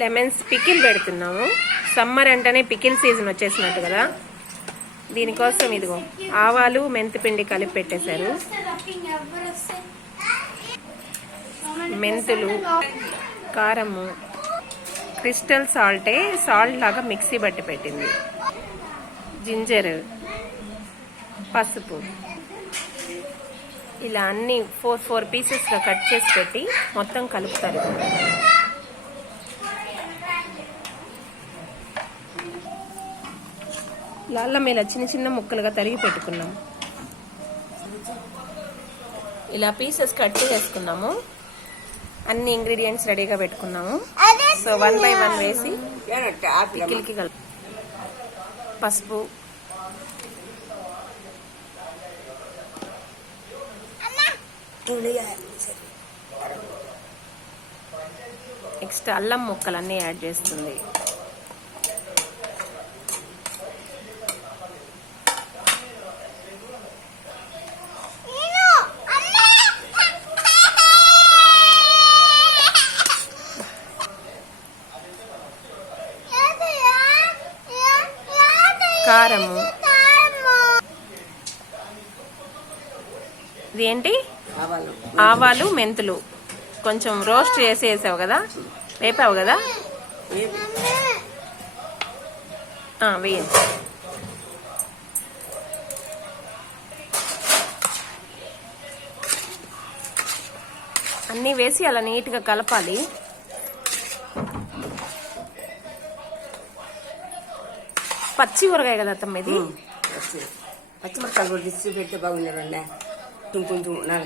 Lemons pickle పెడుతున్నాము. Summer అంటేనే pickle season వచ్చేసినట్టు కదా. దీనికోసం ఇదిగో ఆవాలు మెంతిపిండి కలిపి పెట్టేశారు. మెంతులు, కారము, క్రిస్టల్ సాల్ట్ లాగా మిక్సీ బట్టి పెట్టింది, జింజర్, పసుపు, ఇలా అన్ని 4 పీసెస్గా కట్ చేసి పెట్టి మొత్తం కలుపుతారు. అల్లం ఇలా చిన్న చిన్న ముక్కలుగా తరిగి పెట్టుకున్నాం. ఇలా పీసెస్ కట్ చేసుకున్నాము. అన్ని ఇంగ్రీడియంట్స్ రెడీగా పెట్టుకున్నాము. సో 1 by 1 వేసి పికిల్కి కలుపు. పసుపు, నెక్స్ట్ అల్లం ముక్కలన్నీ యాడ్ చేస్తుంది. కారము, ఇదేంటి ఆవాలు, మెంతులు కొంచెం రోస్ట్ చేసి వేసావు కదా, వేపావు కదా, వేయండి. అన్నీ వేసి అలా నీట్గా కలపాలి. పచ్చి ఊరగాయ కదా అత్తమ్మ ఇది. పచ్చిమిరకాయలు కూడా తీసి పెడితే బాగుండేదండి.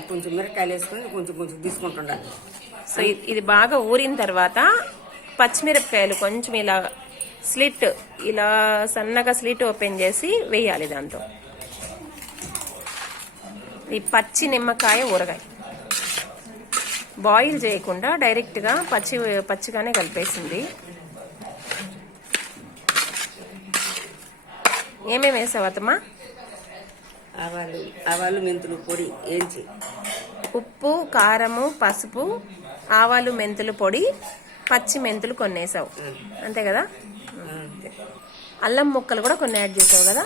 కొంచెం మిరకాయలు వేసుకుని కొంచెం తీసుకుంటుండాలి. సో ఇది బాగా ఊరిన తర్వాత పచ్చిమిరపకాయలు కొంచెం ఇలా సన్నగా స్లిట్ ఓపెన్ చేసి వేయాలి. దాంతో ఈ పచ్చి నిమ్మకాయ ఊరగాయ బాయిల్ చేయకుండా డైరెక్ట్గా పచ్చిగానే కలిపేసింది. ఏమేమి వేసావు అత్తమ్మా? ఆవాలు మెంతులు పొడి వేయించి, ఉప్పు, కారము, పసుపు, ఆవాలు మెంతులు పొడి, పచ్చి మెంతులు కొన్ని వేసావు, అంతే కదా. అల్లం ముక్కలు కూడా కొన్ని యాడ్ చేసావు కదా.